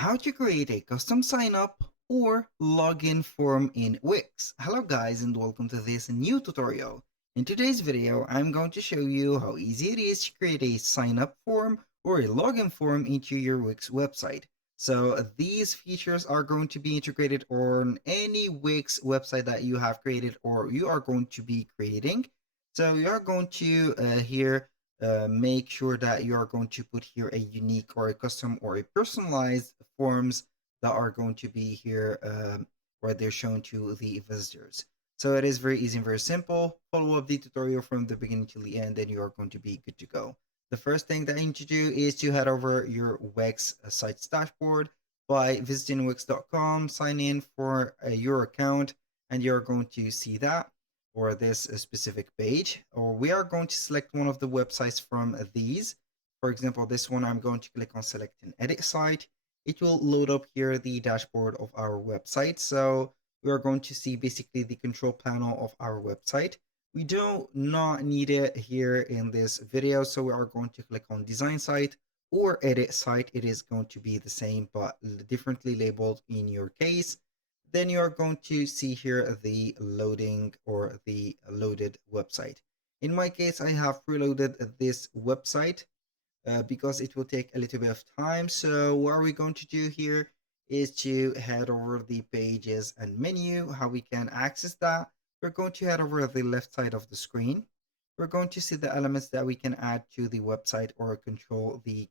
How to create a custom sign up or login form in Wix. Hello guys and welcome to this new tutorial. In today's video, I'm going to show you how easy it is to create a sign up form or a login form into your Wix website. So these features are going to be integrated on any Wix website that you have created or you are going to be creating. So you are going to here make sure that you are going to put here a unique or a custom or a personalized forms that are going to be here where they're shown to the visitors. So it is very easy and very simple. Follow up the tutorial from the beginning to the end and you are going to be good to go. The first thing that you need to do is to head over your Wix site's dashboard by visiting wix.com, sign in for your account, and you're going to see that or this specific page, or we are going to select one of the websites from these. For example, this one, I'm going to click on select and edit site. It will load up here the dashboard of our website. So we are going to see basically the control panel of our website. We do not need it here in this video. So we are going to click on design site or edit site. It is going to be the same, but differently labeled in your case. Then you are going to see here the loading or the loaded website. In my case, I have preloaded this website because it will take a little bit of time. So what are we going to do here is to head over the pages and menu, how we can access that. We're going to head over the left side of the screen. We're going to see the elements that we can add to the website or control the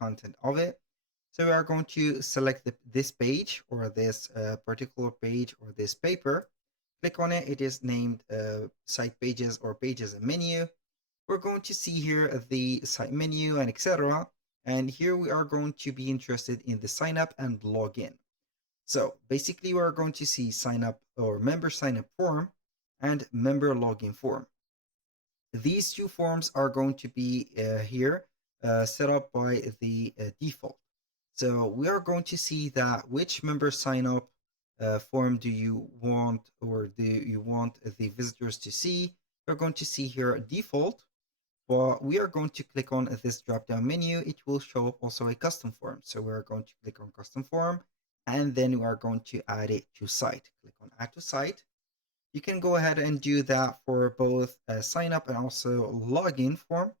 content of it. So we are going to select this page or this particular page or this paper. Click on it. It is named site pages or pages and menu. We're going to see here the site menu and etc. And here we are going to be interested in the sign up and login. So basically we're going to see sign up or member sign up form and member login form. These two forms are going to be here set up by the default. So we are going to see that which member sign up form do you want or do you want the visitors to see. We're going to see here default, but we are going to click on this drop down menu. It will show up also a custom form. So we're going to click on custom form and then we are going to add it to site. Click on add to site. You can go ahead and do that for both sign up and also login form.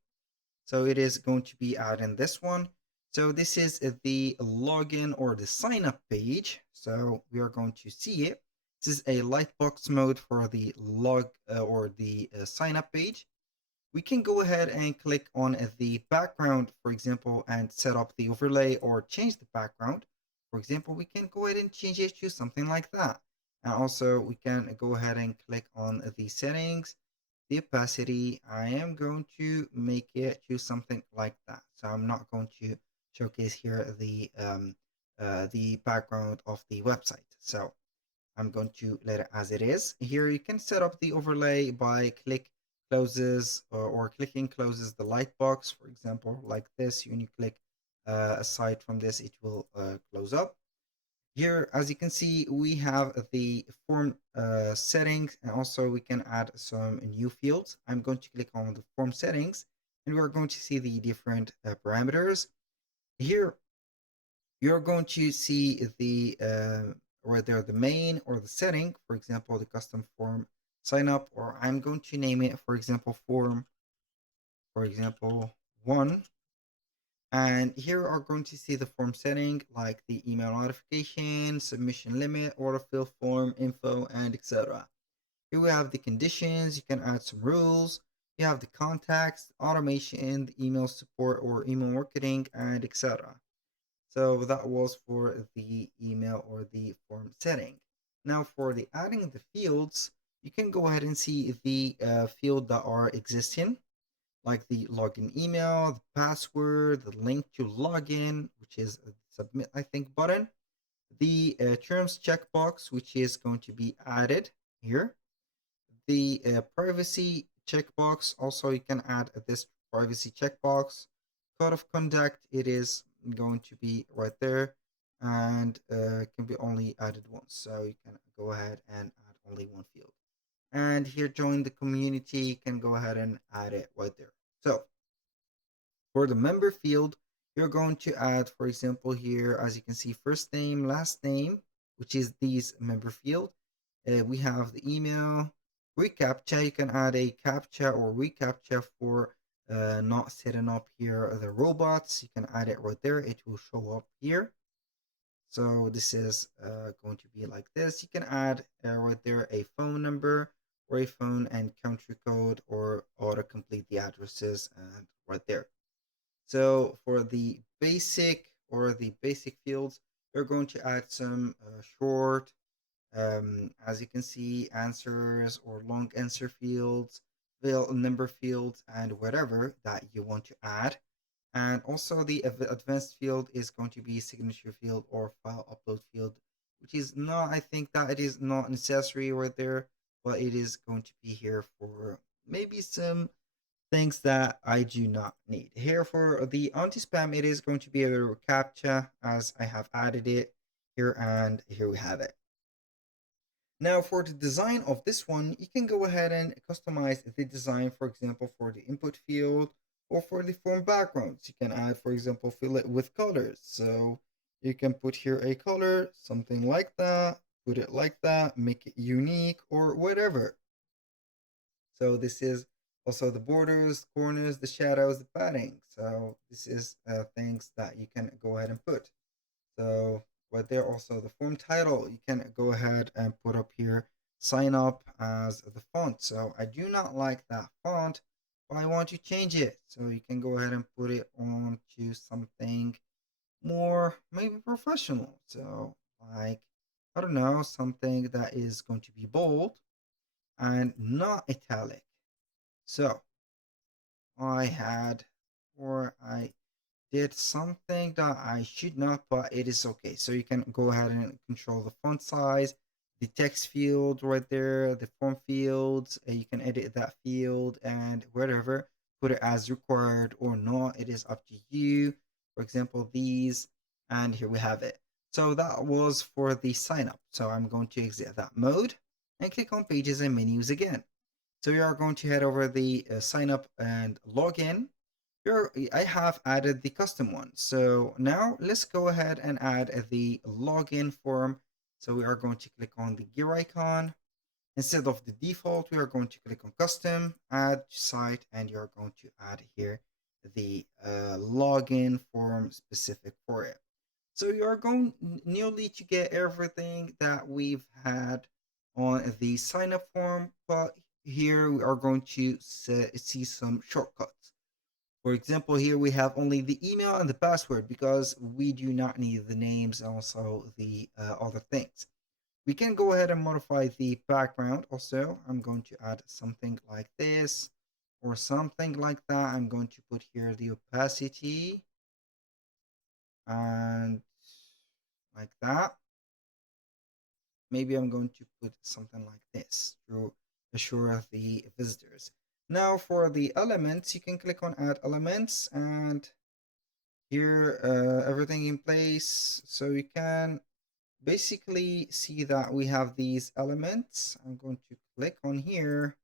So it is going to be out in this one. So this is the login or the sign up page. So we are going to see it. This is a lightbox mode for the log or the sign up page. We can go ahead and click on the background, for example, and set up the overlay or change the background. For example, we can go ahead and change it to something like that. And also we can go ahead and click on the settings, the opacity. I am going to make it to something like that. So I'm not going to showcase here the background of the website. So I'm going to let it as it is. Here you can set up the overlay by click closes or clicking closes the light box, for example, like this. When you click aside from this, it will close up. Here, as you can see, we have the form settings, and also we can add some new fields. I'm going to click on the form settings, and we're going to see the different parameters. Here, you're going to see the whether the main or the setting, for example, the custom form sign up, or I'm going to name it, for example, form, for example, one. And here are going to see the form setting like the email notification, submission limit, autofill form info, and etc. Here we have the conditions. You can add some rules. You have the contacts, automation, the email support or email marketing, and etc. So that was for the email or the form setting. Now for the adding the fields, you can go ahead and see the field that are existing, like the login email, the password, the link to login, which is a submit, I think, button, the terms checkbox, which is going to be added here, the privacy checkbox. Also, you can add this privacy checkbox. Code of conduct, it is going to be right there and can be only added once. So you can go ahead and add only one field. And here, join the community, you can go ahead and add it right there. So for the member field, you're going to add, for example, here, as you can see, first name, last name, which is these member field. We have the email, reCAPTCHA. You can add a CAPTCHA or reCAPTCHA for not setting up here the robots. You can add it right there. It will show up here. So this is going to be like this. You can add right there a phone number or a phone and country code or autocomplete the addresses and right there. So for the basic fields, you're going to add some short, as you can see, answers or long answer fields, number fields, and whatever that you want to add. And also the advanced field is going to be signature field or file upload field, which is not, I think that it is not necessary right there, but it is going to be here for maybe some things that I do not need. Here for the anti-spam, it is going to be a little CAPTCHA as I have added it here, and here we have it. Now for the design of this one, you can go ahead and customize the design, for example, for the input field or for the form backgrounds. You can add, for example, fill it with colors. So you can put here a color, something like that, put it like that, make it unique or whatever. So this is also the borders, corners, the shadows, the padding. So this is things that you can go ahead and put. So right there also the form title, you can go ahead and put up here sign up as the font. So I do not like that font, but I want to change it. So you can go ahead and put it on to something more maybe professional. So like, I don't know, something that is going to be bold and not italic. So I had, or I did something that I should not, but it is okay. So you can go ahead and control the font size, the text field right there, the form fields. You can edit that field and whatever, put it as required or not. It is up to you. For example, these, and here we have it. So that was for the sign up. So I'm going to exit that mode and click on pages and menus again. So you are going to head over the sign up and login. I have added the custom one. So now let's go ahead and add the login form. So we are going to click on the gear icon. Instead of the default, we are going to click on custom, add site, and you're going to add here the login form specific for it. So you are going nearly to get everything that we've had on the sign up form, but here we are going to see some shortcuts. For example, here we have only the email and the password because we do not need the names and also the other things. We can go ahead and modify the background also. I'm going to add something like this or something like that. I'm going to put here the opacity and like that. Maybe I'm going to put something like this to assure the visitors. Now for the elements, you can click on add elements and here everything in place. So you can basically see that we have these elements. I'm going to click on here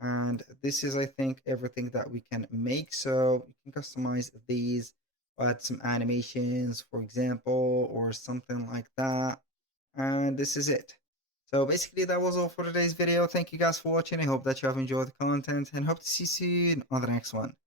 and this is, I think, everything that we can make. So you can customize these, add some animations, for example, or something like that. And this is it. So basically that was all for today's video. Thank you guys for watching. I hope that you have enjoyed the content and hope to see you soon on the next one.